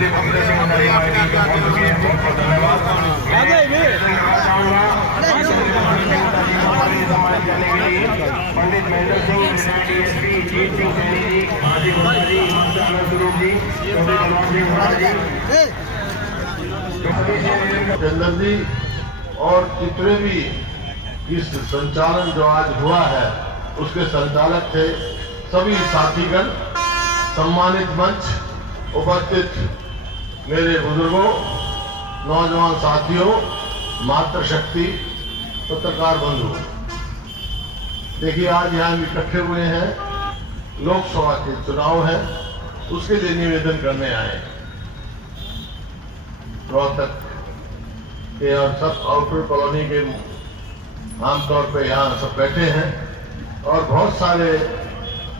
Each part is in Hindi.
पंडित महेंद्र सिंह, डीएसपी जीत सिंह सैनी जी, हाजी गुप्ता जी, स्वरूप जी, चंदन जी और जितने भी इस संचालन जो आज हुआ है उसके संचालक थे, सभी साथीगण, सम्मानित मंच, उपस्थित मेरे बुजुर्गों, नौजवान साथियों, मातृशक्ति, पत्रकार बंधु, देखिए आज यहाँ हम इकट्ठे हुए हैं, लोकसभा के चुनाव है, उसके लिए निवेदन करने आए। रोहतक के और सब आउटर कॉलोनी के आमतौर पे यहाँ सब बैठे हैं और बहुत सारे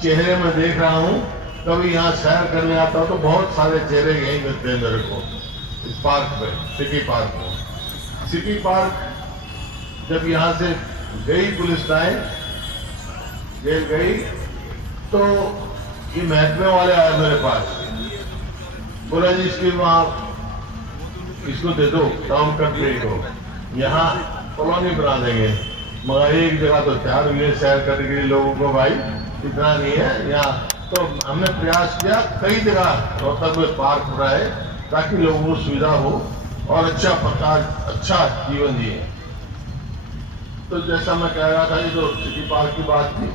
चेहरे मैं देख रहा हूँ। कभी यहाँ सैर करने आता हूँ तो बहुत सारे चेहरे यहीं मिलते हैं मेरे को इस पार्क में, सिटी पार्क में। सिटी पार्क जब यहाँ से गई पुलिस लाइन, जेल गई, तो ये महकमे वाले आए मेरे पास, बोला जी इसकी वहाँ इसको दे दो, टाउन कंट्री को, यहाँ कॉलोनी बना देंगे। मगर एक जगह तो तैयार हुए सैर करने के लिए लोगों को, भाई इतना नहीं है यहाँ। तो हमने प्रयास किया कई जगह रोहतक में पार्क बनाए ताकि लोगों को सुविधा हो और अच्छा जीवन जिए। तो जैसा मैं कह रहा था, ये तो सिटी पार्क की बात थी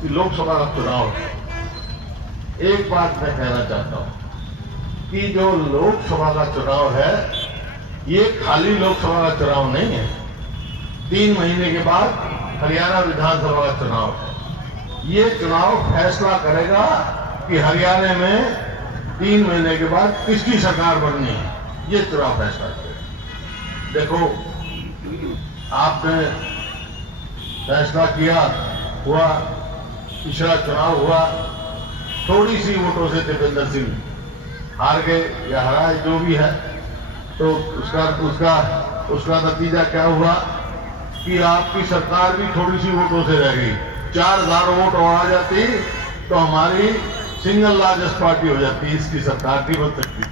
कि लोकसभा का चुनाव है। एक बात मैं कहना चाहता हूँ कि जो लोकसभा का चुनाव है, ये खाली लोकसभा का चुनाव नहीं है। 3 महीने के बाद हरियाणा विधानसभा का चुनाव है। ये चुनाव फैसला करेगा कि हरियाणा में 3 महीने के बाद किसकी सरकार बननी है। ये चुनाव फैसला करेगा। देखो, आपने फैसला किया, हुआ, पिछला चुनाव हुआ, थोड़ी सी वोटों से दीपेंद्र सिंह हार गए या हराए, जो भी है। तो उसका नतीजा क्या हुआ कि आपकी सरकार भी थोड़ी सी वोटों से रह गई। 4000 वोट और आ जाती तो हमारी सिंगल लार्जेस्ट पार्टी हो जाती, इसकी सरकार नहीं बन सकती।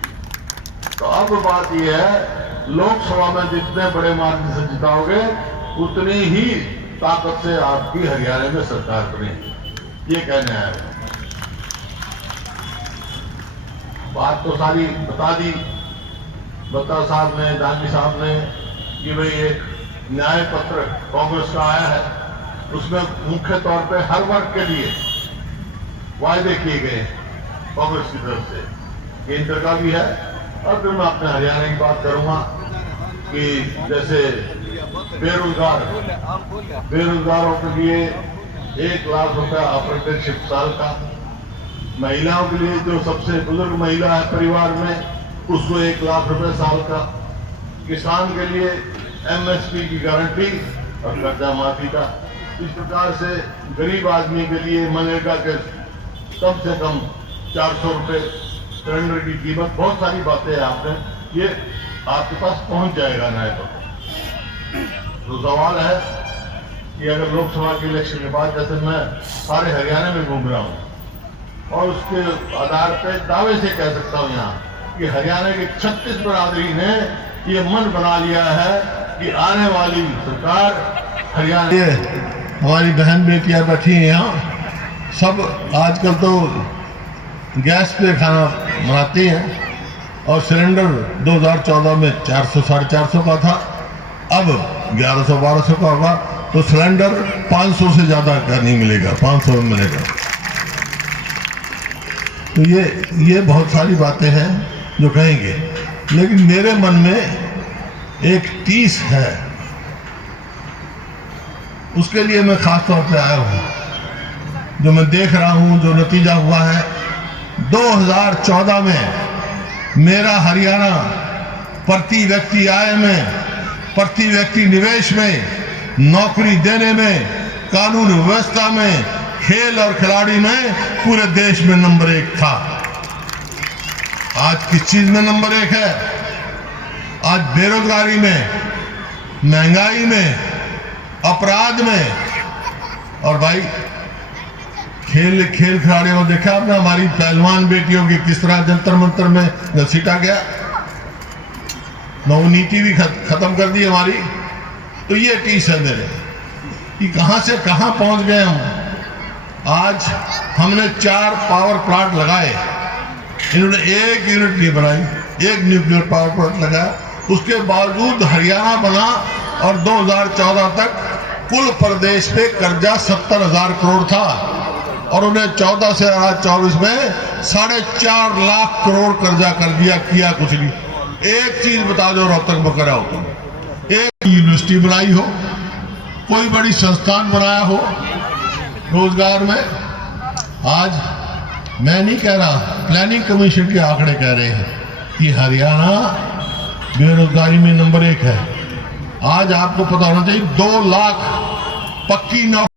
तो अब बात यह है, लोकसभा में जितने बड़े मार्जिन से जिताओगे उतनी ही ताकत से आपकी हरियाणा में सरकार बनेगी। ये कहने आया। बात तो सारी बता दी बत्ता साहब ने, दानी साहब ने, कि भाई एक न्याय पत्र कांग्रेस का आया है, उसमें मुख्य तौर पे हर वर्ग के लिए वायदे किए गए कांग्रेस की तरफ से, केंद्र का भी है। और फिर मैं अपने हरियाणा की बात करूंगा कि जैसे बेरोजगारों के लिए 1 लाख रुपया अप्रेंटिसशिप साल का, महिलाओं के लिए जो सबसे बुजुर्ग महिला है परिवार में उसको 1 लाख रुपए साल का, किसान के लिए MSP की गारंटी और कर्जा माफी का। इस प्रकार से गरीब आदमी के लिए मनरेगा के कम से कम 400 रुपए सिलेंडर की कीमत, बहुत सारी बातें हैं। आपने ये आपके पास पहुंच जाएगा न्याय पर। तो सवाल है कि अगर लोकसभा के इलेक्शन के बाद, जैसे मैं सारे हरियाणा में घूम रहा हूँ और उसके आधार पर दावे से कह सकता हूँ यहाँ कि हरियाणा की 36 बरादरी ने ये मन बना लिया है कि आने वाली सरकार हरियाणा। हमारी बहन बेटियां बैठी हैं यहाँ, सब आजकल तो गैस पे खाना बनाती हैं और सिलेंडर 2014 में 400 साढ़े 400 का था, अब 1100-1200 का होगा। तो सिलेंडर 500 से ज्यादा का नहीं मिलेगा, 500 में मिलेगा। तो ये बहुत सारी बातें हैं जो कहेंगे, लेकिन मेरे मन में एक टीस है, उसके लिए मैं खास तौर पे आया हूँ। जो मैं देख रहा हूँ, जो नतीजा हुआ है 2014 में, मेरा हरियाणा प्रति व्यक्ति आय में, प्रति व्यक्ति निवेश में, नौकरी देने में, कानून व्यवस्था में, खेल और खिलाड़ी में पूरे देश में नंबर 1 था। आज किस चीज में नंबर 1 है? आज बेरोजगारी में, महंगाई में, अपराध में। और भाई खेल खिलाड़ियों को देखा आपने, हमारी पहलवान बेटियों की किस तरह जंतर मंतर में घसीटा गया, नवनीति भी खत्म कर दी हमारी। तो ये टीस है मेरे कि कहां से कहां पहुंच गए हम। आज हमने 4 पावर प्लांट लगाए, इन्होंने 1 यूनिट नहीं बनाई, 1 न्यूक्लियर पावर प्लांट लगाया। उसके बावजूद हरियाणा बना और 2014 तक कुल प्रदेश पे कर्जा 70,000 करोड़ था और उन्हें 14 से आज 24 में 4.5 लाख करोड़ कर्जा कर दिया, किया कुछ नहीं। एक चीज बता दो रोहतक में करा हो, एक यूनिवर्सिटी बनाई हो, कोई बड़ी संस्थान बनाया हो रोजगार में। आज मैं नहीं कह रहा, प्लानिंग कमीशन के आंकड़े कह रहे हैं कि हरियाणा बेरोजगारी में नंबर 1 है। आज आपको पता होना चाहिए 2 लाख पक्की नौकरी